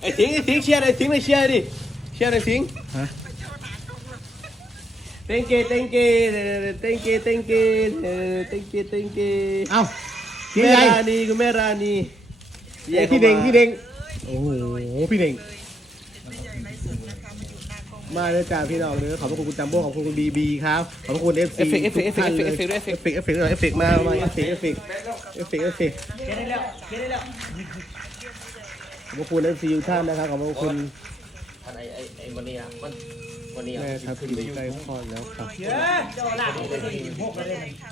ไอ้ทิ้งไอ้ทิ้งเชียร์ไอ้ทิ้งไอ้เชียร์ดิเชียร์ไอ้ทิ้งเต้นเกเต้นเกเต้นเกเต้นเกเต้นเกเต้นเกเอาพี่รานีกูแม่รานีพี่เงพี่เด้งพี่เด้งโอ้โหพี่เด้ง อยู่หน้ากล้องมาเลยจ้าพี่น้องเด้อขอบพระคุณคุณจัมโบ้ขอบคุณคุณบีบีครับขอบพระคุณเอฟซีเอฟเฟกต์เอฟเฟกต์เอฟเฟกต์เอฟเฟกต์เอฟเฟกต์เอฟเฟกต์เอฟเฟกต์เอฟเฟกต์มามาเอฟเฟกต์เอฟเฟกต์เอฟเฟกต์เอฟเฟกต์ขอบพระคุณเอฟซีทุกท่านนะครับขอบพระคุณไอ้ไอ้ไอ้วันนี้อะมันวันนี้อะแม่ทัพทิมใจพ่อแล้วครับ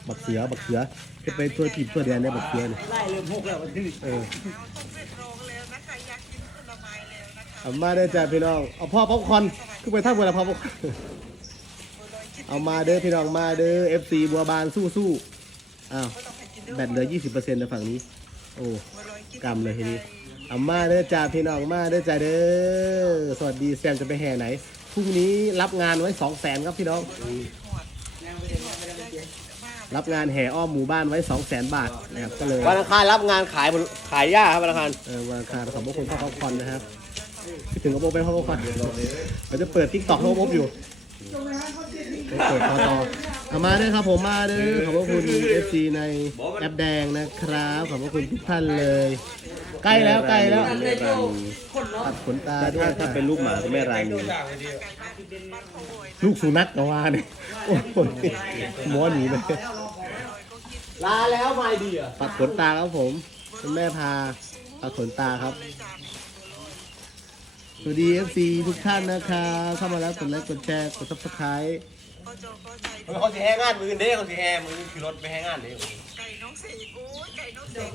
บักเสือบักเสือจะไปตัวผิดตัวแดนได้บักเสือนี่ไล่เริ่มหกแล้วมันดื้อเออเขาต้องเป็นโรงแล้วนะคะอยากกินผลไม้แล้วนะคะ เอามาเด้อจ้าพี่น้อง เอาพ่อป๊อปคอร์นคือไปท่าเวลาพ่อป๊อปคอร์นบัวลอยกินเอามาเด้อพี่น้องมาเด้อเอฟซีบัวบานสู้สู้อ้าวก็ต้องให้กินด้วยแบตเหลือ20%ในฝั่งนี้ โอ้บัวลอยกินกำเลยทีนี้เอามาเด้อจ้าพี่น้องมาเด้อจ้าเด้อสวัสดีแซมจะไปแห่ไหนพรุ่งนี้รับงานไว้2 0 0แสนครับพี่น้อง รับงานแห่อ้อมหมู่บ้านไว้2 0 0แสนบาทนะครับก็เลยวันอังคารรับงานขายผลขายหญ้าครับวันอังคารเออวันอังคารขอบพระคุณพ่อป๊อปคอร์นนะครับ คิดถึงกระโปรงไปพ่อป๊อปคอร์นเราจะเปิดทิกตอกโลบอยู่เปิดต่อตอเอามาด้อครับผมมาด้อขอบพระคุณ FC ในแอปแดงนะครับ ขอบพระคุณทุกท่านเลย ใกล้แล้วใกล้แล้วตัดขนตาด้วยถ้าถ้าเป็นลูกหมาคุณแม่ราณีลูกสุนัขกว่าเนี่ยโอ้โหหมอหนีเลยลาแล้วไม่ดีอะตัดขนตาครับผมคุณแม่พาตัดขนตาครับ สวัสดี FC ทุกท่านนะครับเข้ามาแล้วกดไลค์กดแชร์กด subscribe ก็จก็ใจเขาสิแห่งานมือเด้เขาสิแห่มือคือรถไปแห่งานเด้ไก่น้องเสกโอ้ยไก่น้องเสก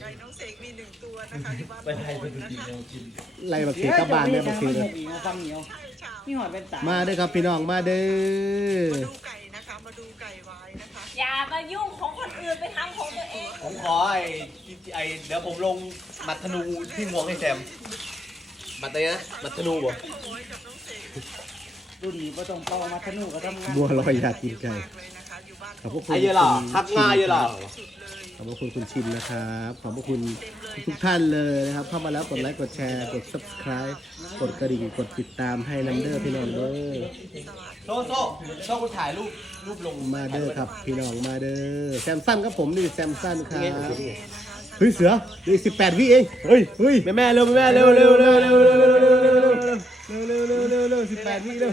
ไก่น้องเสกมีหนึ่งตัวนะคะที่บ้านไปไปดูดีไล่บักเสียกลับบ้านเนี่ยบักเสียเลยมีมาฟังเหนียวใช่ชาวมีหอยเป็นตามาเด้อครับพี่น้องมาเด้อมาดูไก่นะคะมาดูไก่ไว้นะคะอย่ามายุ่งของคนอื่นไปทำของตัวเอง ผมขอไอ้ไอ้เดี๋ยวผมลงมัดธนูที่งวงให้แซมมัดอะไรนะมัดธนูบ่โอ้ยกับน้องเสกรุ่นนี้ก็ต้องเป้ามาธนูก็ทำงานบัวลอยอยากกินไก่มากเลยนะคะอยู่บ้านขอบพระคุณไอ้เยอะหล่อคุณทักง่ายเยอะหล่อสุดเลย ขอบพระคุณคุณชินนะครับ ขอบพระคุณทุกท่านเลยนะครับ เข้ามาแล้วกดไลค์ กดแชร์ กด subscribe กดกระดิ่ง กดติดตามให้นัมเดอร์พี่น้องเด้อโซโซโซคุณถ่ายรูปรูปลงมาเด้อครับ พี่น้องมาเด้อ แซมสั้นครับผมนี่แซมสั้นครับ เฮ้ยเสือเหลืสิบแปดวิเอง เฮ้ยเฮ้ยแม่แม่เร็วแม่แม่เร็วเร็วเร็วเร็วเร็วเร็ว ดวิเร็ว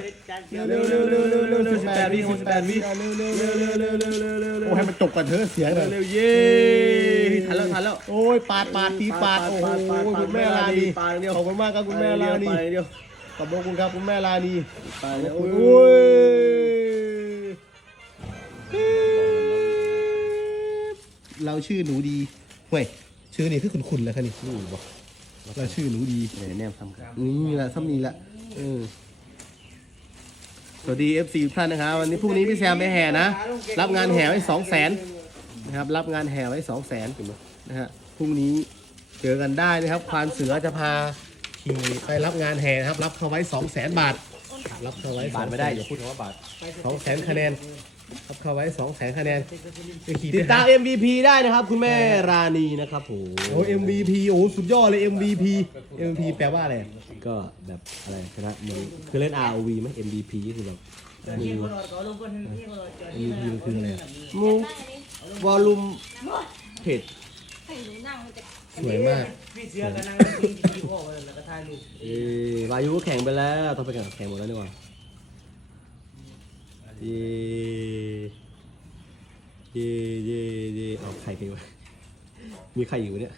เร็วเร็วเร็วเร็วเร็วเร็วสิบแปดวิสิบแปดวิเร็วเร็วเร็วเร็วเร็วเร็วเร็วเร็วโอ้ให้มันจบกันเถอะเสียงหน่อยเร็วเย้ทันแล้วทันแล้วโอ้ยปาดปาดทีปาดโอ้โหคุณแม่ลานีขอบคุณมากครับคุณแม่ลานีเดียวขอบคุณครับคุณแม่ลานีไปแล้วโอ้โอ้ยยเราชื่อหนูดีเว้ยชื่อนี่คือคุณคุณแล้วครับนี่นี่บอกเราชื่อหนูดีเดี๋ยวแนมทำกันนี่แหละซ้ำนี่แหละเออ สวัสดี FC ทุกท่านนะครับวันนี้พรุ่งนี้พี่แซมไปแห่นะ รับงานแห่ไว้สองแสนนะครับ รับงานแห่ไว้สองแสนนะฮะพรุ่งนี้เจอกันได้นะครับควานเสือจะพาขี่ไปรับงานแห่นะครับ รับเขาไว้สองแสนบาท รับเขาไว้บาทไม่ได้อย่าพูดคำว่าบาทสองแสนคะแนนรับเขาไว้สองแสนคะแนนไปขี่ติดตาม MVP ได้นะครับ คุณแม่ราณีนะครับผมโอ้ MVP โอ้สุดยอดเลย MVP MVP แปลว่าอะไรก็แบบอะไรชนะมือคือเล่น ROV ไหม MVP ก็คือแบบมือ MVP มันคืออะไรอะมูวอลลุ่มเพจให้หนูนั่งมันจะ สวยมาก พี่เสือกันนั่งกินกี่พ่อแล้วก็ถ่ายรูปเอ้ยวายุก็แข่งไปแล้วต้องไปแข่งแข่งหมดแล้วนี่หว่าเย่เย่เย่เย่เอาใครกันวะมีใครอยู่เนี่ย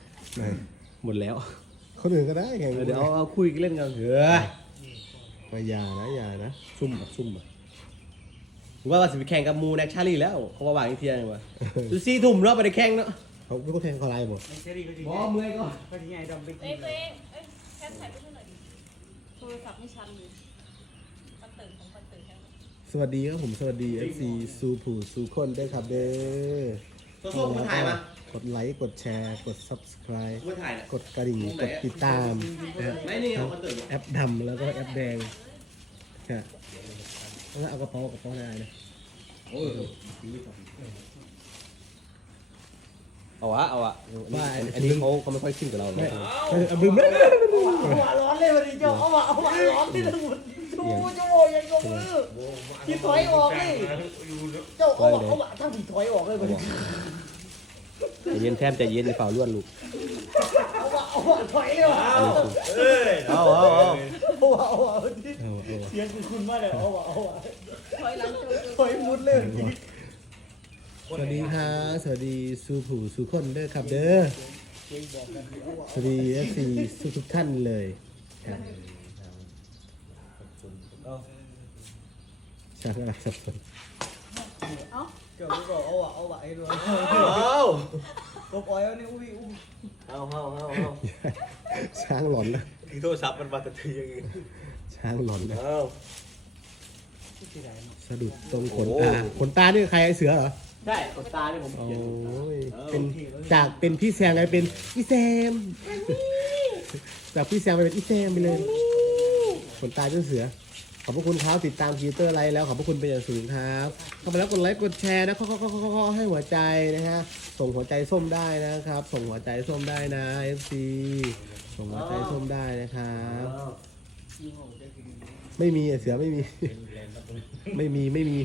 หมดแล้วคนอื่นก็ได้ไงเดี๋ยวเอาเอาคุยเล่นกันเถอะมาอย่านะอย่านะซุ่มแบบซุ่มแบบผมว่าว่าสิไปแข่งกับมูแน็กชาลีแล้วเขาว่าบางอีกเทียนวะดูซี่ทุ่มเนาะไปได้แข่งเนาะ เขาไม่ก็แทงเขาไล่หมดในซีรีส์ก็ดีบอเมื่อยก็ก็ดีไงดำเป็นเอ้ยตัวเองเอ้ยแค่ถ่ายรูปให้หน่อยดิโทรศัพท์ไม่ชันเลยปันตื่นของปันตื่นแค่สวัสดีครับผมสวัสดี FC ซูผูซูคนได้วยครับเด้อโซ่มาถ่ายมากดไลค์กดแชร์กด subscribe มาถ่ายนะกดกระดิ่งกดติดตามนะฮะ ไม่นี่เอามาตื่นแอปดำแล้วก็แอปแดงค่ะแล้วเอากระเป๋ากระเป๋าหน้าเลยโอ้ย เอาวะเอาวะว่าอันนี้เขาเขาไม่ค่อยขึ้นกับเราหรอกเออเอาบึ้มเลยเอาหัวร้อนเลยวันนี้เจ้าเอาหัวเอาหัวร้อนที่ทั้งหมดชูจมูกยังยกมือที่ถอยออกเลยเจ้าเอาหัวเอาหัวทั้งที่ถอยออกเลยวันนี้ใจเย็นแทมใจเย็นในฝ่าล้วนลูกเอาหัวเอาหัวถอยเลยว่ะเอาเอาเอาเอาหัวเอาหัวเอาเอาเสียงคุณคุณมากเลยเอาหัวเอาหัวถอยหลังจูถอยมุดเลย สวัสดีครับสวัสดีสูผู้สูคนเด้อครับ เด้อสวัสดีเอฟซีทุกทุกท่านเลยครับช่างอะไรสับสนเจ้าก็เอาหัวเอาหัวไอ้ด้วยเอากบอ้อยนี่อุ้ยอุ้ยเอาเอาเอาเอาช้างหลอนนะที่โทรศัพท์มันมาตะทีอย่างงี้ช้างหลอนนะสะดุดตรงขนตาขนตานี่ใครไอเสือเหรอ ใช่ขนตาเนี่ยผมโอ้เขียนยเป็นจากเป็นพี่แซมกลายเป็นพี่แซม จากพี่แซมไปเป็นพี่แซมไปเลยขนตาเจ้าเสือ ขอบพระคุณครับติดตามพีเตอร์ไลน์แล้วขอบพระคุณเป็นอย่างสูงครับเข้ามาแล้วกดไลค์กดแชร์นะข้อข้อข้อข้อข้อให้หัวใจนะฮะส่งหัวใจส้มได้นะครับ ส่งหัวใจส้มได้นะ FC ส่งหัวใจส้มได้นะครับ ไม่มีอะเสือไม่มี ไม่มีไม่มี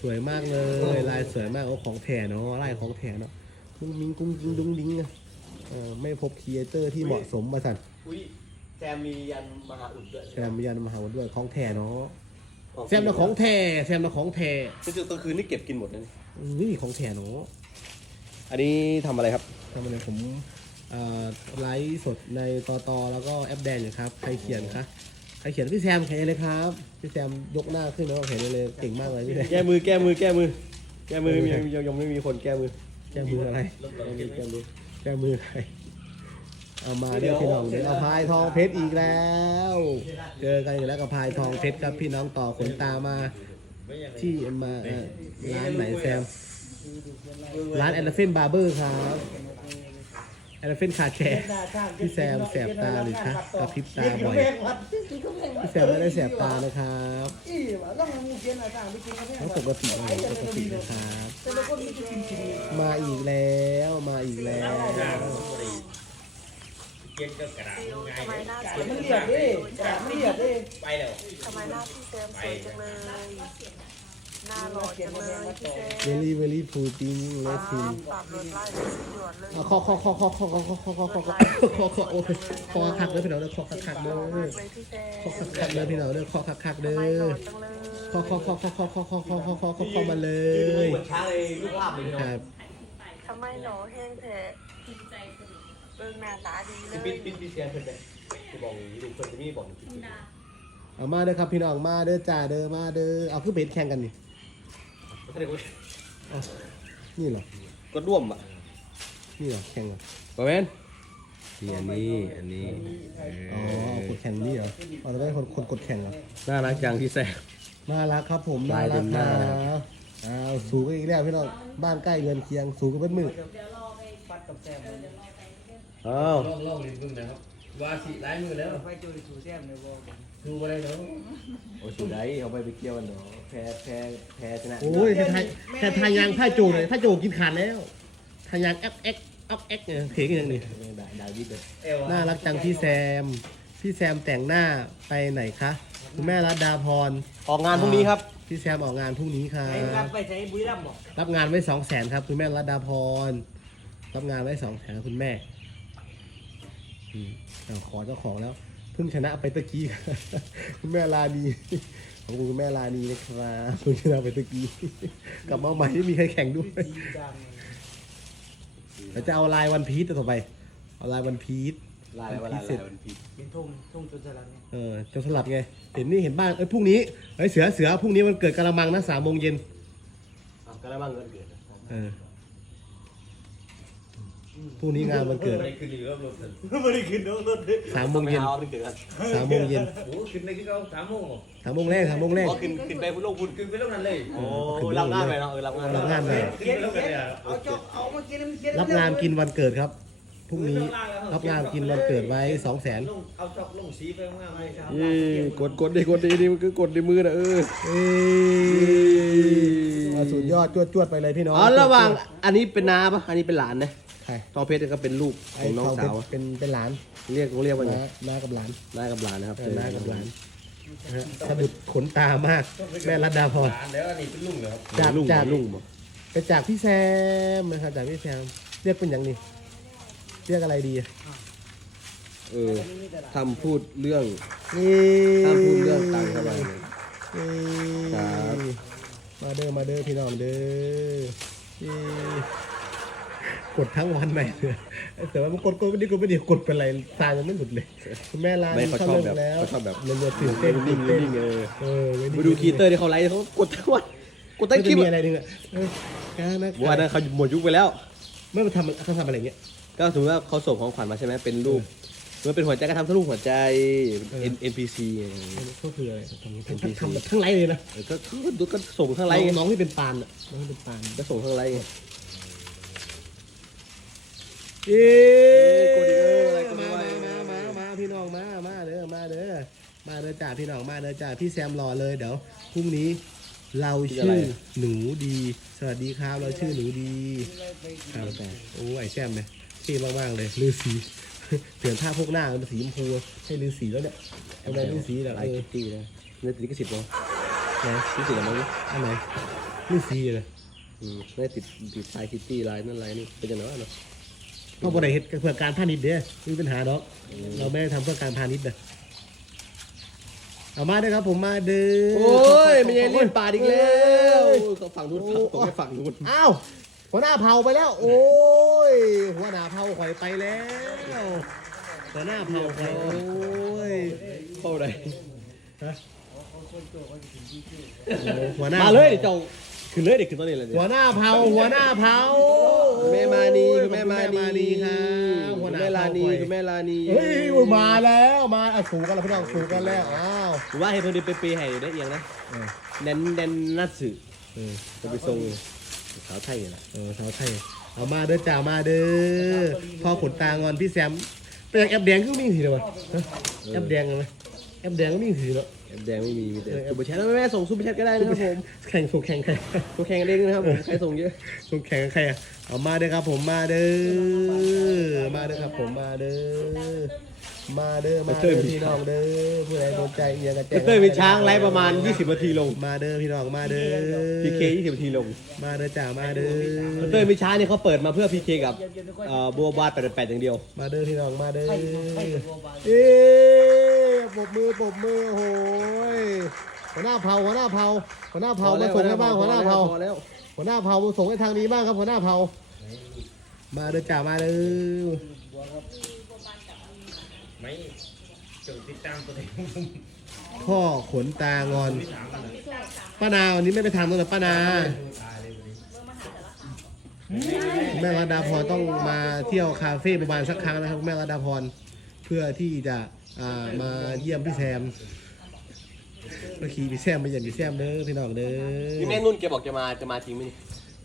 สวยมากเลย ลายสวยมากโอ้ของแถเนาะลายของแถเนาะมุ้งมิ้งกุ้งกิ้งดุ้งดิ้งอะเออไม่พบครีเอเตอร์ที่เหมาะสมมาสั่นอุ้ยแซมมียันมหาอุดด้วยแซมมียันมหาวันด้วยของแถเนาะแซมเนาะของแถแซมเนาะของแถคือจุดกลางคืนนี่เก็บกินหมดเลยนี่นี่ของแถเนาะอันนี้ทำอะไรครับทำไมผมเอ่อไลฟ์สดในตอตอแล้วก็แอปแดนอยู่ครับ ใครเขียนคะ ใครเขียนพี่แซมเขียนเลยครับพี่แซมยกหน้าขึ้นแล้วเห็นเลยเก่งมากเลยพี่แซมแก้มือแก้มือแก้มือ แก้มือยังยังยังไม่มีคนแก้มือแก้มืออะไรยังมีแก้มือแก้มือใครเอามาเดี๋ยวพี่น้องเดี๋ยวเอาพายทองเพชรอีกแล้ว เจอกันอีกแล้วกับพายทองเพชรครับพี่น้องต่อขนตามาที่มาเอ่อร้านไหนแซม ร้านแอลเฟนบาร์เบอร์ครับ แอลเฟนคาแคร์พี่แซมแสบตาหรือคะกระพริบตาบ่อยพี่แซมไม่ได้แสบตานะครับอีว่าต้องมีเขียนอะไรต่างไปกินกันเนี่ยแล้วปกติไหมปกตินะครับแต่ละคนมีกินกินมาอีกแล้วมาอีกแล้วซิลทำไมหน้าสวยมันเลียดดิมันเลียดดิทำไมหน้าพี่แซมสวยจังเลย หน้าหล่อจังเลยพี่แซมเวลี่เวลี่ฟูติงเลสซินฝากรถไล่เลยสุดยอดเลยอะคอคอคอคอคอคอคอคอคอคอคอคอคอโอ้ยคอคักเลยพี่น้องเด้อคอคักคักเด้อมากเลยพี่แซมคอคักคักเด้อพี่น้องเด้อคอคักคักเด้ทำอไมหล่อจังเลยคอคอคอคอคอคอคอคอคอคอคอคอมาเลยเหมือนช้างเลยลูกลาบเลยครับทำไมหล่อแห้งแท้เบิ่งหน้าตาดีเลปิยดปิดปิดเสียงเพื่อนเลยจะบอกอย่างนี้ดูเพื่อนจะมีบอกจริงเอามาเด้อครับพี่น้องมาเด้อจ่าเด้อมาเด้อเอาคือเบสแข่งกันนี่ ๆไม่ได้กูนี่เหรอ ก็ร่วมอะนี่เหรอแข่งเหรอประเวนนี่อันนี้อันนี้อ๋อกดแข่งนี่เหรอเอาจะได้คนคนกดแข่งเหรอน่ารักจังพี่แซ่ น่ารักครับผมน่าลายเต็รักมหคน้ารับอ้าวสูงกันอีกแล้วพี่น้องบ้านใกล้เรือนเคียงสูงกันเป็นมือปัดกับแซมเลยอ้าว ลองลองลิ้นมึงนะครับว่าสิร้ายมือแล้ว ไปจูดิสูแซมเลยบอก ดูอะไรเนาะโอ้สุดได้เขาไปไปเกี่ยวกันเนาะแพ้แพ้แพ้ชนะโอ้ยแค่ทายแค่ทายางผ้าโจเลยผ้าโจกินขาดแล้วทายางแอ๊กแอ๊กอ๊อกแอ๊กเนี่ยเพลงอย่างนี้ดาดาวิดเลยน่ารักจังพี่แซม พี่แซมแต่งหน้าไปไหนคะคุณแม่รัตดาพรออกงานพรุ่งนี้ครับพี่แซมออกงานพรุ่งนี้ครัไอ้กับบไปใช้บุรีรัมย์บอกรับงานไว้สองแสนครับ คุณแม่รัตดาพรรับงานไว้สองแสนคุณแม่อืมอ้าวขอเจ้าของแล้วเพิ่งชนะไปตะกี้คุณแม่ลานีขอบคุณคุณแม่ลานีนะครับเพิ่งชนะไปตะกี้กลับมาใหม่ไม่มีใครแข่งด้วยจริงจังเราจะเอาลายวันพีชต่อไป เอาลายวันพีชลายวันลายวันพีเป็นทงทงจนสลัดเนี่ยเออจะสลับไงเห็นนี่เห็นบ้างเอ้ยพรุ่งนี้เฮ้ยเสือเสือพรุ่งนี้มันเกิดกะละมังนะสามโมงเย็นอะก็แล้วมั่งเงินเกิดเออ พรุ่งนี้งานวันเกิดอะไรขึ้นอีกแล้วรถไม่ได้ขึ้นรถเลยสามโมงเย็น เอาเกิดกันสามโมงเย็นโอ้ขึ้นในที่เขาสามโมงสามโมงแรกสามโมงแรก ก็ขึ้นขึ้นไปพุ่งลงพุ่นขึ้นไปแล้วนั่นเลยโอ้รับงานไปเนาะเออรับงานรับงานไปเขียนเขียนเอาจบเอามาเขียนเขียนรับงานกินวันเกิดครับ พรุ่งนี้รับงานกินวันเกิดไว้สองแสนเอาจอกลงสีไปข้างหน้าไหมครับกดกดดิกดดินี่มันคือกดในมือนะเออเอ้ยเอาสุดยอดจวดจวดๆไปเลยพี่น้องอ๋อระหว่างอันนี้เป็นน้าปะอันนี้เป็นหลานนะ ใครทองเพชรก็เป็นลูกของน้องสาวเป็นเป็นหลาน เรียกเขาเรียกว่าไงน้าน้ากับหลานน้ากับหลานนะครับเออน้ากับหลานนะฮะสะดุดขนตามาก แม่รัตดาพรเดี๋ยวอันนี้เป็นลุงเหรอครับจากลุงจากลุงบอกไปจากพี่แซมนะครับจากพี่แซมเรียกเป็นอย่างนี้เรียกอะไรดีอะเออทำพูดเรื่องนี่ห้ามพูดเรื่องตังค์เข้าไปนี่ครับมาเด้อมาเด้อพี่น้องเด้อนี่ กดทั้งวันไหนเลยแต่ว่ามันกดกดไม่ได้กดไม่ได้กดเป็นไรตายังไม่หลุดเลยคุณแม่ลาไม่เขาชอบแบบแล้วเขาชอบแบบเรือเรือตื่นเต้นนิ่ตื่งนๆเต้นนิ่งๆเออเออไม่ไปดูคีเตอร์ที่เขาไลฟ์เขากดทั้งวันกดทั้งไม่คลิจะปมีอะอะไรดึงอะเออการนะวันนั้นเขาหมดยุคไปแล้วไม่มาทำเขาทำอะไรอย่างเงี้ยก็สมมติว่าเขาส่งของขวัญมาใช่ไหมเป็นรูปมันเป็นหัวใจก็ทำทั้งรูปหัวใจเออ N NPC อะไรอย่างเงี้ยก็คืออะไรทำ NPC ทำแบบทั้งไลฟ์เลยนะเออก็ก็ดูก็ส่งทั้งไลน้ฟ์องไงน้องที่เป็นปานอะน้องที่เป็นปานก็ส่งทั้งไลฟ์ ไงเอ๊กดอีกเอออะไรก็ไม่มาว่ามามามามาพี่น้องมามาเด้อมาเด้อมาเด้อจ่าพี่น้องมาเด้อจ่าพี่แซมรอเลยเดี๋ยวพรุ่งนี้เราชื่อหนูดี สวัสดีครับเราชื่อหนูดีครับโอ้ไอแซมเนี่ยเท่มากๆเลยลือสีเปลี่ยนท่าพวกหน้าเป็นสีชมพูให้ลือสีแล้วเนี่ยทำไมลือสีแบบไลเอฟ์อคิตตี้นะในติดลิขสิทธิ์มั้งไหนลิขสิทธิ์อะไรมั้งอันไหนลือสีเลยอืมในติดติดไลฟ์คิตตี้ไลน์นั่นไลน์นี่เป็นยังไงวะเนาะ เพราะบริเหตุเพื่อการพาณิชย์เด้อไม่มีปัญหาดอก เราไม่ได้ทำเพื่อการพาณิชย์เด้อเอามาเด้อครับผมมาเด้อโอ้ยไม่ใช่เล่นป่าดอีกแล้วเขาฝั่งนู้นฝั่งตรงไปฝั่งนู้นอ้าวหัวหน้าเผาไปแล้ว โอ้ยหัวหน้าเผาข่อยไปแล้วหัวหน้าเผาข่อยโอ้ยเข้าไหนฮะหัวหน้ามามาเลยเดี๋ยวเจ้าขึ้นเลยเด็กขึ้นตอนนี้เลยหัวหน้าเผาหัวหน้าเผาคุณแม่ มานีคุณแม่มาคุณแม่มานีนีครับคุหัวณหน้าแม่ลานีเผาข่อยคุณแม่ลานีเฮ้ยมาแล้วมาอะสูกันแล้วพี่น้องสูกันแล้วอ้าวผมว่าให้เพิ่นไปเปย์ให้ได้เอียงนะเออแดนแดนนัดสึเออจะไปส่งสาวไทยนี่แหละเออสาวไทยเอามาเด้อจ่ามาเด้อพ่อขนตางอนพี่แซมเป็นแอปแดงก็มีสีเลยวะฮะแอปแดงไหมแอปแดงก็มีสีแล้ว แอปแดงไม่มีมีแต่เออซูเปอร์แชทแล้วแม่ส่งซูเปอร์แชทก็ได้นะครับผมแข่งส่งแข่งใครตัวแข่งเด้งนะครับผมใครส่งเยอะส่งแข่งกับใครอะเอามาเด้อครับผมมาเด้อมาเด้อครับผมมาเด้อมาเด้อมาเด้อพี่น้องเด้อผู้ใดสนใจเอียงกระแจงเต้ยเป็นช้างไลฟ์ประมาณ 20นาทีลงมาเด้อพี่น้องมาเด้อพีเค20นาทีลงมาเด้อจ่ามาเด้อเต้ยเป็นช้างเนี่ยเขาเปิดมาเพื่อพีเคกับเอ่อบัวบาด88อย่างเดียว มาเด้อพี่น้องมาเด้อใครใครกับบัวบานเอ๊ะ ปรบมือปรบมือโอ้โหยหัวหน้าเผาหัวหน้าเผาหัวหน้าเผามาส่งให้บ้างหัวหน้าเผาพอแล้วหัวหน้าเผามาส่งให้ทางนี้บ้างครับหัวหน้าเผามาเด้อจ่ามาเด้อไม่จงติดตามตัวเองพ่อขนตางอนป้านาวันนี้ไม่ไปทำตั้งแต่ป้านาแม่รัตดาพรต้องมาเที่ยวคาเฟ่ประมาณสักครั้งนะครับแม่รัตดาพรเพื่อที่จะอ่า มาเยี่ยมพี่แซมเมื่อกี้พี่แซมไปเยี่ยมพี่แซมเด้อพี่น้องเด้อนี่แม่นุ่นแกบอกจะมาจะมาจริงไหมนี่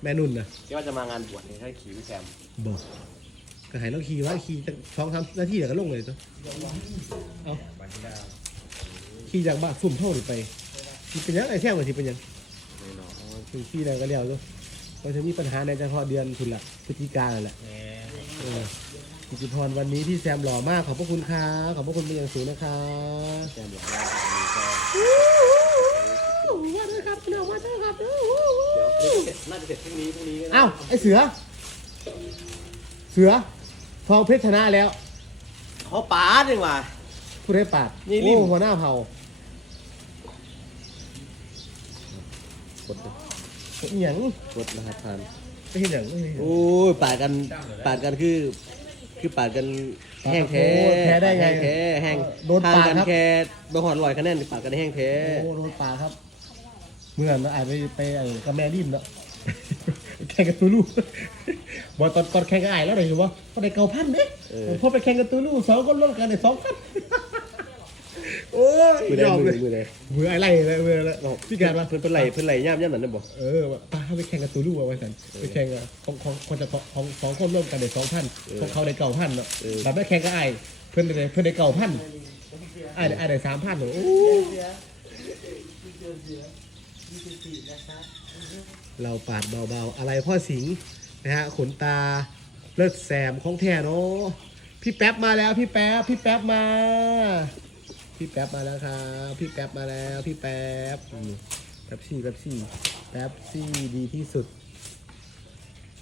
แม่นุ่นนะแกว่าจะมางานบวชเนี่ยถ้าขี่พี่แซมบอกก็ให้เราขี่ว่าขี่จากท้องทำหน้าที่เดี๋ยวก็ลงเลยตัวเอาขี่จากบ้านสุ่มเท่าหรือไปขี่เป็นยังไงแซมกับที่เป็นยังถึงที่ใดก็แล้วก็เราจะมีปัญหาในเฉพาะเดือนคุณละพฤศจิกาเลยแหละเออ กิติพรวันนี้ที่แซมหล่อมากขอบพระคุณครับขอบพระคุณเป็นอย่างสูงนะครับแซมบอกว่าจะมีก็ว่าด้วยครับพี่น้องว่าด้วยครับเดี๋ยวน่าจะเสร็จพรุ่งนี้พรุ่งนี้ก็ได้อ้าวไอเสือ เสือทองเพชรชนะแล้วเขาปาดเองว่ะผู้ได้ปาดนี่ริมหัวหน้าเผ่ากดนะอหย่างกดนะครับทานไม่เห็นอย่างไม่เห็นอย่างโอ้ยปาดกันปาดกันคือ คือปาดกันแห้งแท้โอ้แพ้ได้ไงแห้งแท้แห้งโดนปาดห่งกัครับแค่โดนหอนลอยคะแนนปาดกันแห้งแท้โอ้โดนปาดครับ เมื่อนั้นเราอาจไปไปไอ้กับแม่ริมเนาะ แข่งกับตูลูบอลตอนก่อนแข่งกับไอ้แล้วไหนรู้ปะก็ได้เก่าพันเด้พอไปแข่งกับตูลูสองคนร่วมกันได้สองพัน โอ้ยมือใดยอมมืเลอยมือใดมือไอ้ไรเลยมืออะไรพี่การปะเพิ่นเป็นไหลเพิ่นไหลย่ำย่ำนั่นน่ะบ่เออว่าป้าไปแข่งกับตูลูเอาไว้สันไปแข่งกับของของคนจะของสองคนร่วมกันได้สองพันของเขาได้เก่าพันเนาะแต่ไม่แข่งกับไอ้เพื่อนได้เพื่อนได้เก่าพันไอ้ได้ไอ้ได้สามพันโอ้เราปาดเบาๆ อะไรพ่อสิงห์นะฮะขนตาเลิศแซมของแท้เนาะพี่แป๊บมาแล้วพี่แป๊บพี่แป๊บมา พี่แป๊บมาแล้วครับพี่แป๊บมาแล้วพี่แป๊บอืมแป๊บซี่แป๊บซี่แป๊บซี่ดีที่สุด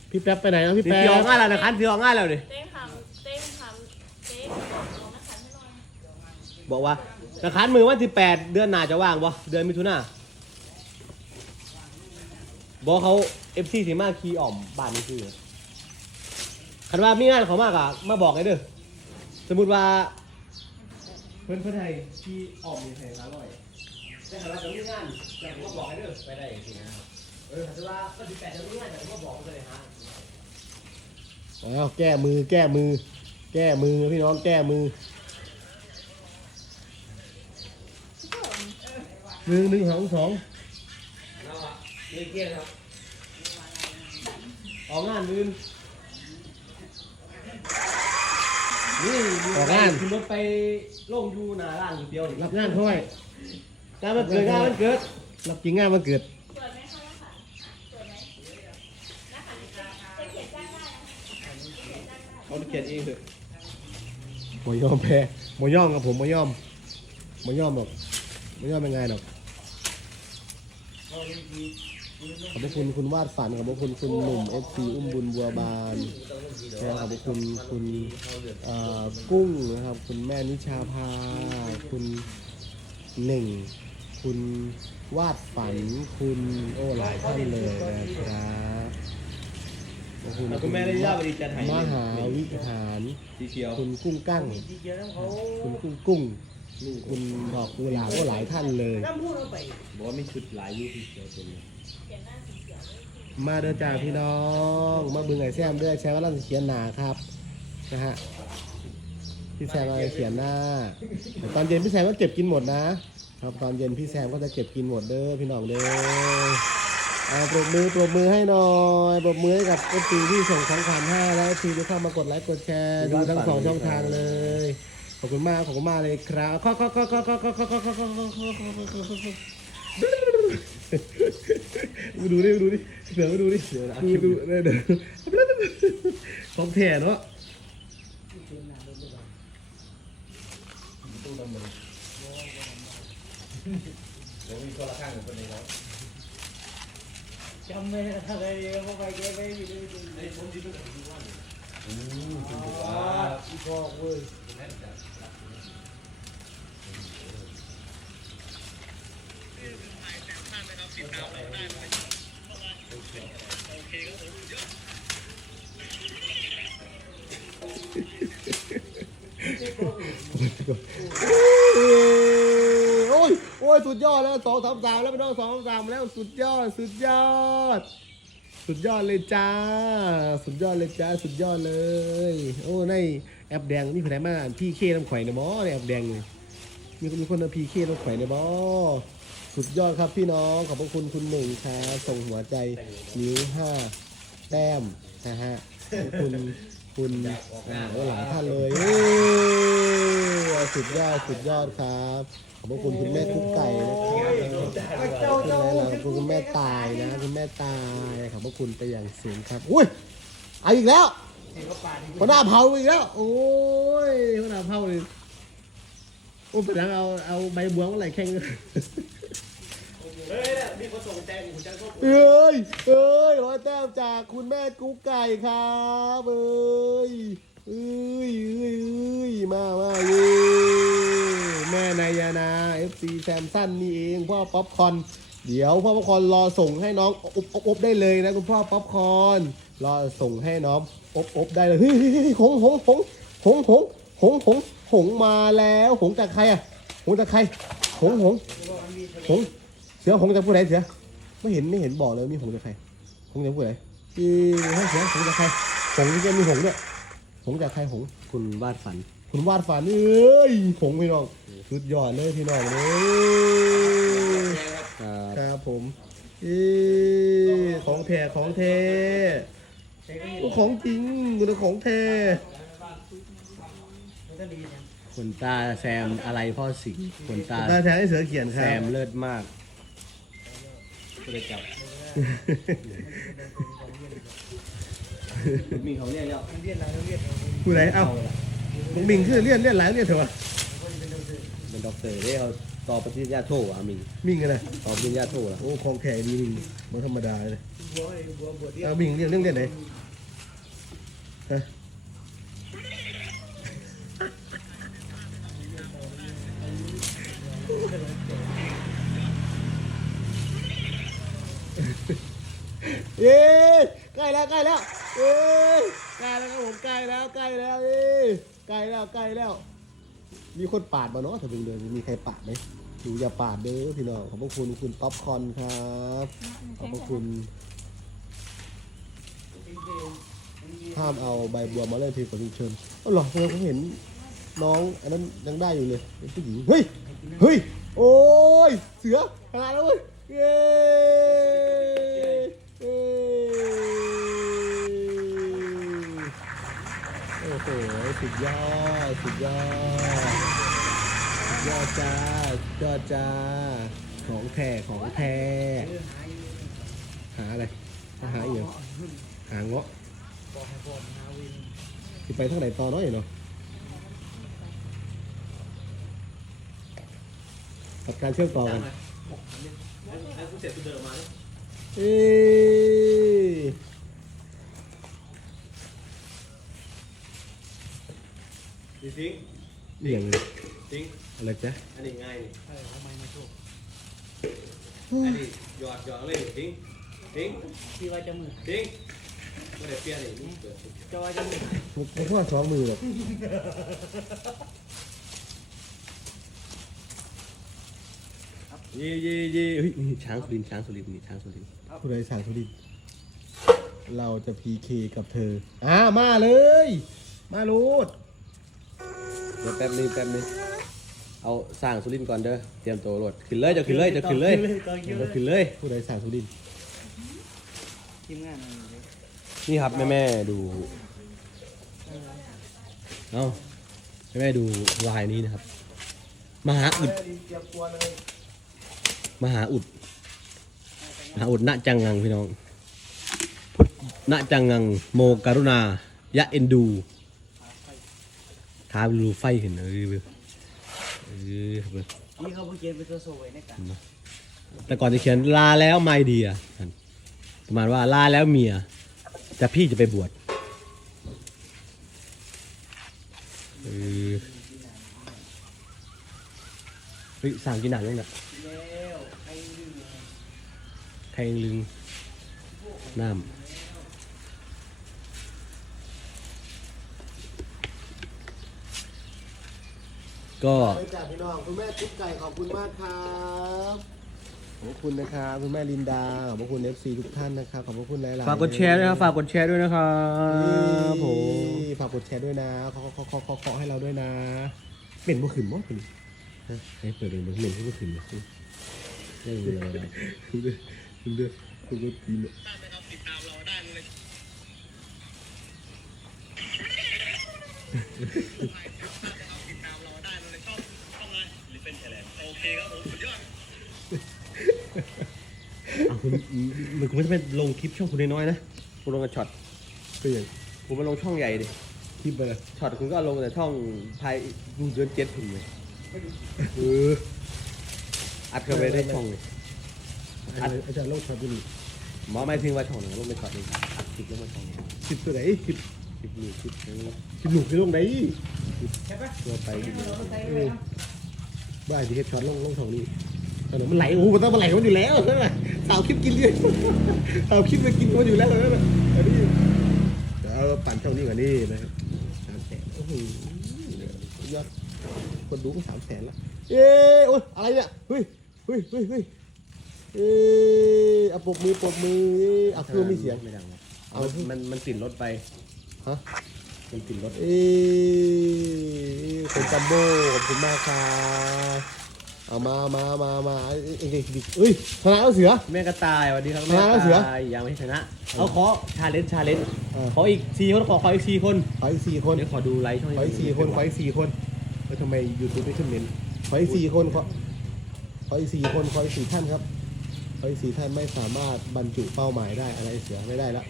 พี่แป๊บไปไหนแล้วพี่พี่แป๊เพียวบง่ายแล้วนะครับพี่เพียวง่ายแล้วดิเต้นทำเต้นทำเต้นบอกน้องนะคะให้หน่อยบอกว่าธนาคารมือวันที่แปดเดือนหน้าจะว่างบ่เดือนมิถุนาบอกเขาเอฟซีสีมาคีย์อ่อมบ้านนี่คือคันว่ามีงานเขามากอะมาบอกไงเด้อสมมติว่า เพื่อนเพื่อนไทยที่ออกมีแพงอร่อยแต่คันว่าจะมีงานแต่ผมก็บอกไงเด้อไปได้จริงๆนะครับเออคันว่าวันที่แปดจะมีงานแต่ผมก็บอกเขาเลยฮะอ้าวแก้มือแก้มือ แก้มือพี่น้องแก้มือหนึ่งหนึ่งสองสองเรียกเกียร์ครับออกงานอื่นนี่ ออกงาน ขึ้นรถไปลงอยู่หน้าร้านก๋วยเตี๋ยวนี่รับงานเขาไว้งานมันเกิดงานมันเกิดรับจริงงานมาเกิดสวยไหมคะน้าขันสวยไหมน้าขันจะเขียนจ้างได้นะเขาเขียนเองเถอะหมอยอมแพ้หมอยอมกับผมหมอยอมหมอยอมหรอกหมอยอมเป็นไงหรอกขอ บพระคุณคุณวาดฝันขอบพระคุณคุณหนุ่มเอฟซีอุ้มบุญบัวบานนะขอบพระคุณคุณเอ่อกุ้งนะครับ คุณแม่นิชาภา คุณหนึ่ง คุณวาดฝัน คุณโอ้หลายท่านเลยนะครับขอบคุณแล้วคุณแม่ได้ย่าบริจาคไทยมหาวิหารสีเขียวคุณกุ้งกั้งดีเจแล้วเขาคุณกุ้งกุ้งคุณดอกกุหลาบก็หลายท่านเลยน้ำพูดเอาไปบอกว่ามีชุดหลายยูสีเขียวเต็มเลย มาเดินจากพี่น้อง มาบึงไอแซมด้วยแชร์ว่าเราจะเขียนหนาครับนะฮะพี่แซมเราจะเขียนหน้าแต่ตอนเย็นพี่แซมก็เก็บกินหมดนะ ครับตอนเย็นพี่แซมก็จะเก็บกินหมดเด้อพี่น้องเด้อเอาปรบมือปรบมือให้หน่อยปรบมือให้กับเอฟซีที่ส่งของขวัญให้แล้วทีที่เข้ามากดไลค์กดแชร์ดูทั้งสองช่องทางเลยขอบคุณมากขอบคุณมากเลยครับ มาดูดิมาดูดิเสือมาดูดิเสือนะดูดูเดี๋ยวเดี๋ยวของแท้เนาะดำเลยเดี๋ยวมีคนละข้างกันนี้แล้วจำไม่ได้เลยเพาะไปเก็บไว้อยู่ด้วยไอ้ผมที่ลูกผมที่ว่าอืมคุณดูว่าอีกอกเว้ยติดตามเราได้ โอ้ย โอ้ย สุดยอดแล้วสองสามสามแล้วพี่น้องสองสามสามแล้วสุดยอด สุดยอด สุดยอดเลยจ้า สุดยอดเลยจ้า สุดยอดเลย โอ้ในแอปแดงนี่คนไหนมาพี่เคน้ำข่อยในบอในแอปแดงเลยมีมีคนเอาพีเคน้ำข่อยในบอ สุดยอดครับพี่น้องขอบพระคุณคุณหนึ่งครับส่งหัวใจนิ้วห้าแต้มนะฮะขอบคุณคุณอ่าโอ้หลายท่านเลยสุดยอดสุดยอดครับ ขอบพระคุณคุณแม่กุ๊กไก่นะครับคุณแม่เราคุณแม่ตายนะ คุณแม่ตายขอบพระคุณไปอย่างสูงครับอุ้ยเอาอีกแล้วหัวหน้าเผาอีกแล้ว โอ้ยหัวหน้าเผาเลย โอ้ไปแล้วเอาเอาใบบัวมาไหลแข่งเฮ้ยเนี่ยมีคนส่งใจผมจะชอบเอ้ยเอ้ยร้อยแต้มจากคุณแม่กุ๊กไก่ครับเอ้ยเอ้ยเอ้ยเอ้ยมามาเย้แม่นายานา FC แซมสันนี่เองพ่อป๊อปคอนเดี๋ยวพ่อป๊อปคอนรอส่งให้น้องอบอบอบได้เลยนะคุณพ่อป๊อปคอนรอส่งให้น้องอบอบได้เลยเฮ้ยเฮ้ยเฮ้ยหงหงหงหงหงหงหง หงมาแล้ว หงจากใครอะ หงจากใคร หงหงหง เสือหงจากผู้ใดเสือ ไม่เห็นไม่เห็นบอกเลยมีหงส์จากใคร หงส์จากผู้ใดอีให้เสียงหงส์จากใคร หงส์จะมีหงส์ด้วยหงส์จากใครหงส์คุณวาดฝัน คุณวาดฝันเอ้ยหงส์พี่น้องสุดยอดเลยพี่น้องเลยครับผมอีของแท้ของแท้ของจริงคุณของแท้มันก็ดีเนี่ย ขนตาแซมอะไรพ่อสิงห์ขนตาตาแท้ให้เสือเขียนคแซรับ มเลิศมาก ก็เลยจับมีเขาเรียกแล้วเรียนอะไรเรียนผู้ใดเอ้ามึงมิงคือเลี่ยนเลี่ยนหลายเลี่ยนเถอะวะเป็นด็อกเตอร์ได้เขาต่อปริญญาโทอะมิงมิงอะไรต่อปริญญาโทอะโอ้ของแข็งดีมิงมันธรรมดาเลยบัวไอ้บัวบัวเดียวเอามิงเรียนเรื่องเรียนไหนฮะ เย้ใกล้แล้วใกล้แล้วเอ้ยใกล้แล้วครับผมใกล้แล้วใกล้แล้วเอ้ใกล้แล้วใกล้แล้ว มีคนปาดมาเนาะถ้าเพิ่งเดินมีใครปาดไหมดูอย่าปาดเด้อพี่น้องขอบพระคุณคุณป๊อปคอนครับขอบพระคุณห้ามเอาใบบัวมาเล่นเพลงกับลุงเชิญอ๋อหรอทำไมผมเห็นน้องอันนั้นยังได้อยู่เลยเป็นผู้หญิงเฮ้ยเฮ้ยโอ้ยเสือหาแล้วเว้ยเย้เย้โอ้โห สุดยอด สุดยอดยอดจ้ายอดจ้า ของแท้ของแท้ หาอะไร หาอีกเหรอหาเงาะบอกให้บอกหาวินที่ไปทางไหนต่อเน้อยเนาะกับการเชื่อมต่อกันไอ้ กูเสร็จกูเดินมาเอ้ยจริงเอี่ยงเลยจริงอะไรจ๊ะอันนี้ง่ายนี่ใช่ทำไมไม่โชคอันนี้หยอดหยอดเลยจริงจริงที่ว่าจะมือจริงไม่ได้เปลี่ยนเลยนี่เกิดจะว่าจะมือผมผมว่าสองมือหรอกเย่เย่เย่เฮ้ยนี่ช้างสุรินทร์ช้างสุรินทร์นี่ช้างสุรินทร์ผู้ใดสั่งสุรินทร์เราจะพีเคกับเธอ อ่ามาเลย มาลูด เดี๋ยวแป๊บนึงแป๊บนึงเอาสร้างสุรินทร์ก่อนเด้อเตรียมตัวรถขึ้นเลยจะขึ้นเลยจะขึ้นเลยต่อคิวจะขึ้นเลยผู้ใดสั่งสุรินทร์ทีมงานอะไรเลยนี่ครับแม่แม่ๆดูเอ้าแม่แม่ๆดูลายนี้นะครับ มหาอุดเตรียมตัวเลยมหาอุดมหาอุดณจังงังพี่น้องพุทธณจังงังโมการุณายะเอ็นดู ท้าดูไฟเห็นเออเว้ยเออเว้ยนี่เขาเพิ่งเขียนเป็นตัวโซ่ไว้ในกันแต่ก่อนจะเขียนลาแล้วไม่ดีอะประมาณว่าลาแล้วเมีย แต่พี่จะไปบวชเออเฮ้ยสั่งกินหนังยังเนี่ยแล้วไอ้นี่แทงลึงน้ำ ก็ไปจากพี่น้องคุณแม่ทุกไก่ขอบคุณมากครับขอบคุณนะครับคุณแม่ลินดาขอบพระคุณเอฟซีทุกท่านนะครับขอบพระคุณหลายๆฝากกดแชร์ด้วยนะครับฝากกดแชร์ด้วยนะครับผมนี่ฝากกดแชร์ด้วยนะขอขอขอขอขอให้เราด้วยนะ เป็นบ่ขึ้นบ่เป็นฮะให้เปิดเป็นบ่เป็นบ่ขึ้นบ่ได้เลยคุณเด้อคุณเด้อคุณเด้อปีน啊อะ คุณมันคุณไม่ได้ไปลงคลิปช่องคุณน้อยๆนะคุณลงกับช็อตเป็นอย่างคุณมาลงช่องใหญ่ดิคลิปไปเลยช็อตคุณก็ลงแต่ช่องพายดูเดือนเจ็ดคุณเลยเอออัดเข้าไปได้ช่องเลยอาจารย์อาจารย์โลกช็อตอยู่นี่หมอไม่ถึงว่าช่องหนึ่งลงไปช็อตหนึ่งอัดคลิปลงมาช่องหนึ่งคลิปตัวไหนคลิปคลิปนี้คลิปนี้คลิปหลุกที่ลงไหนตัวไปดิเออบ้าที่เฮ็ดช็อตลงลงสองนี่ ตอนนั้นมันไหลโอ้โหมันต้องมันไหลมันอยู่แล้วนั่นแหละสาวคลิปกินเลยสาวคลิปมากินมันอยู่แล้วนั่นแหละอันนี้เดี๋ยวเอาปั่นช่องนี้ก่อนนี่นะครับสามแสนโอ้โหยอดคนดูก็สามแสนแล้วเอ้ยโอ้ยอะไรเนี่ยเฮ้ยเฮ้ยเฮ้ยเฮ้ยเอ้ยเอาปรบมือปรบมือเอาเครื่องมีเสียงไม่ดังนะเอาเอามันมันติดรถไปฮะมันติดรถเอ้ยคุณจัมโบ้ขอบคุณมากครับ เอามามามามาเอ้ยเอ้ยเอ้ยเอ้ยชนะแล้วเสือ แม่กระต่ายสวัสดีครับชแม่นะกแล้วระเสือต่ายยังไม่ชนะเอาขอชาเลนจ์ชาเลนจ์เออ ขออีกสี่คนขอขออีกสี่คนขออีกสี่คนเดี๋ยวขอดูไลฟ์ช่องขออีกสี่คนขออีกสี่คนแล้วทำไมยูทูบไม่ขึ้นเมนขออีกสี่คนขอขออีกสี่คนขออีกสี่ท่านครับขออีกสี่ท่านไม่สามารถบรรจุเป้าหมายได้อะไรเสือไม่ได้ละ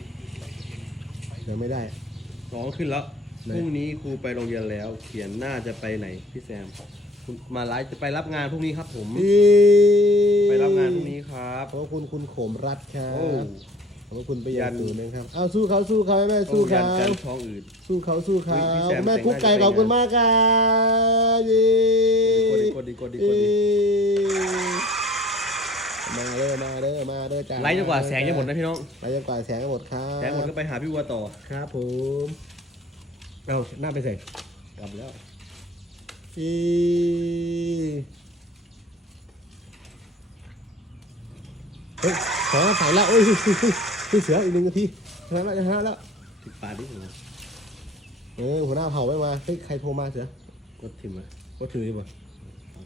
เดี๋ยวยังไม่ได้ ร้องขึ้นแล้วไหน พรุ่งนี้ครูไปโรงเรียนแล้ว เขียนน่าจะไปไหนพี่แซม คุณมาไลฟ์จะไปรับงานพรุ่งนี้ครับ ผมอีไปรับงานพรุ่งนี้ครับขอบคุณคุณโขมรัฐครัโอ้บขอบคุณไปยัยันนตูนนะครับเอาสู้เขาสู้เขาแม่สู้โอ้ยัเขานกันท้องอืดสู้เขาสู้เขาพี่แซมแม่แต่งกุ๊กไก่หน้าขอบคุณมากครับเย้กดดิกดดิกดดิกดดิมาเด้อมาเด้อมาเด้อจ้าไลฟ์จนกว่าแสงจะหมดนะพี่น้องไลฟ์จนกว่าแสงจะหมดครับแสงหมดก็ไปหาพี่วัวต่อครับผมเอาหน้าไปใส่กลับแล้ว อีเฮ้ยขอสายแล้วโอ้ยพี่เสืออีกหนึ่งนาทีชนะแล้วชนะแล้วติดปลาดิผมเออหัวหน้าเผาไม่มาเฮ้ยใครโทรมาเสือกดทิมอะก็ถือดีป่ะ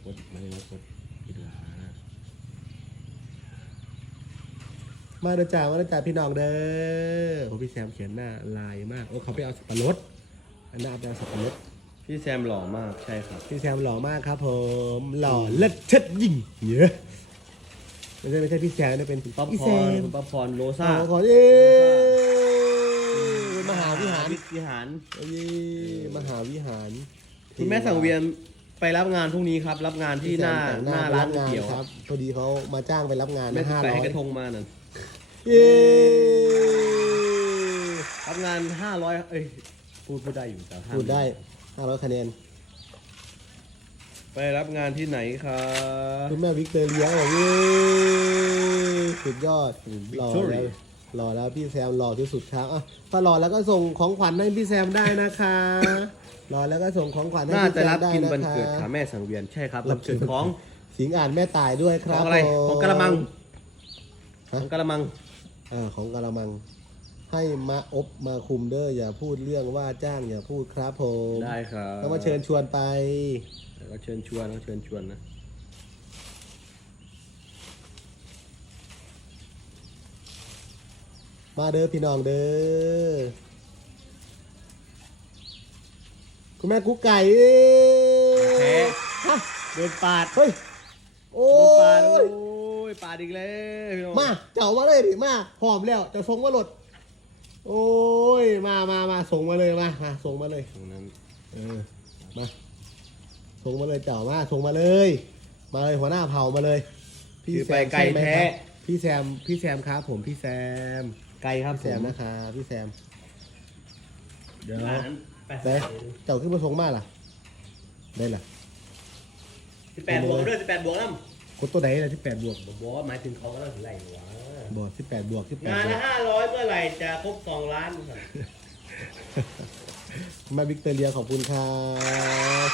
กดมาเลยกดปิดหลามาเด้อจ้ามาเด้อจ้าพี่น้องเด้อโอ้พี่แซมเขียนหน้าลายมากโอ้เขาไปเอาสับปะรดอันหน้าเอาไปเอาสับปะรด พี่แซมหล่อมากใช่ครับ พี่แซมหล่อมากครับผม หล่อเลิศเชิดยิ่งเยอะไม่ใช่ไม่ใช่พี่แซมนะเป็นป๊อปพี่พแซรมคุณป๊อปพรโลขซ่าอขอเย้มหาวิหารวิหาร เย้มหาวิหาร คุณแม่สังเวียนไปรับงานพรุ่งนี้ครับ รับงานที่พี่หแซน้ามแต่งหน้าไปร้านบงานเกี่ยวครับพอดีเขามาจ้างไปรับงานแม่ห้าใส่ร้อให้ยกระทงมานั่นเย้รับงานห้าร้อยเอ้ยพูดพูดได้อยู่แต่ห้ามพูดได้ ห้าร้อยคะแนนไปรับงานที่ไหนครับคุณแม่วิกเตอเรียบอกเย้สุดยอดหล่อแล้วหล่อแล้วพี่แซมหล่อที่สุดครับอะถ้าหล่อแล้วก็ส่งของขวัญให้พี่แซมได้นะคะหล่อแล้วก็ส่งของขวัญให้น่าพี่แซจะมรับได้กินนะวันคะ เกิดค่ะแม่สังเวียนใช่ครับ รับเชิญของสิงห์อ่านแม่ตายด้วยคขรัอบงอะไรผมของกระมัง ฮะ ของกระมัง เออของกระมัง ให้มาอบมาคุมเด้ออย่าพูดเรื่องว่าจ้างอย่าพูดครับผมได้ครับก็มาเชิญชวนไปแล้วก็เชิญชวนแล้วเชิญชวนนะมาเด้อพี่น้องเด้อคุณแม่กุ๊กไก่เอ้ยแพ้ฮะเดินปาดเฮ้ยโอ้เดินปาดโอ้ยยปาดอีกแล้วพี่น้องมาเจ้ามาเลยดิมาหอมแล้วจะส่งมาหลด โอ้ย มามามาส่งมาเลยมามาส่งมาเลย ตรงนั้นเออ มา ส่งมาเลยเจ้ามาส่งมาเลย มาเลยหัวหน้าเผามาเลยคือไปไกลใช่หมแท้ครับพี่แซม พี่แซมครับ ผมพี่แซม ไกลครับพี่แซมนะครับพี่แซม เดี๋ยวร้านแปดได้เจ้าขึ้นมาส่งมาล่ะ ได้ล่ะสิบแปดบวกด้วยสิบแปดบวกน้คนตัวไหนล่ะที่แปดบวกำบอกว่าหมายถึงเขาก็ต้องถึงไหลวะ บวกที่แปดบวกที่แปดงานบวละกห้าร้อยเมื่อไหร่จะครบสองล้านครับแม่วิกเตอเรียขอบคุณครับ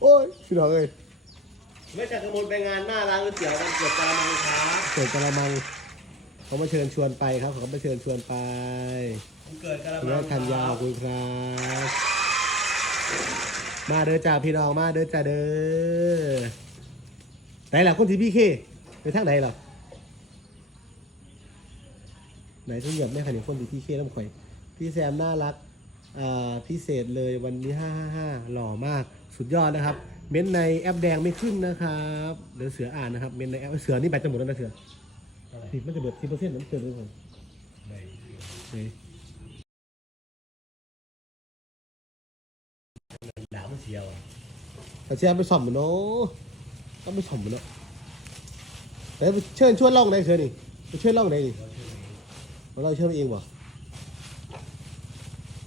โอ้ยพี่น้องเอ้ยเมื่อจากกระมวลไปงานหน้าร้านก๋วยเตี๋ยวกันเกือบกระมังครับเกิดกระมังเขามาเชิญชวนไปครับเขามาเชิญชวนไปผมเกิดกระคุณมัแม่งคันยาวขอบคุณครับมาเด้อจ้าพี่น้องมาเด้อจ้าเด้อ ไหนล่ะคนที่พี่เคไปทางไหนล่ะไหนที่เหยียบแม่ขันอย่างคนที่พี่เคแล้วข่อยพี่แซมน่ารักอ่าพิเศษเลยวันนี้ห้าห้าห้าหล่อมากสุดยอดนะครับ เม้นต์ในแอปแดงไม่ขึ้นนะครับเดี๋ยวเสืออ่านนะครับ เม้นต์ในแอปเสือนี่แบตจะหมดแล้วนะเสือสิบมันจะเบิดสิบเปอร์เซ็นต์มันเกินไปหมดเฮ้ยด่ามันเสียวอะแต่เชียร์ไปส่อมมันเนาะ ต้องไปส่อมมันเนาะแต่ไปเชิญชวนล่องได้เชิญนี่ไปเชิญล่องได้ดิเราเราเชิญเองบ่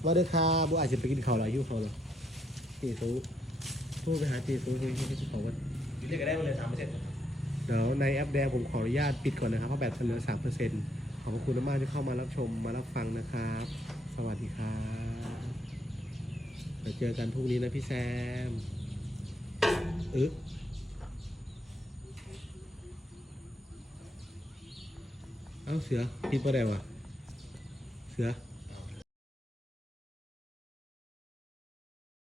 มาเด้อครับบุอาจจะไปกินข้าวหลายหิวข้าวเลยเจสูโทรไปหาเจสูคุยให้เขาว่าอยู่ด้วยกันได้มาเลยสามเปอร์เซ็นต์เดี๋ยวในแอปแดงผมขออนุญาตปิดก่อนนะครับเพราะแบตเหลือสามเปอร์เซ็นต์ขอบคุณมากที่เข้ามารับชมมารับฟังนะครับ สวัสดีครับเดี๋ยวเจอกันพรุ่งนี้นะพี่แซมเออ เอ้าเสือปิดประเดี๋ยวะเสือ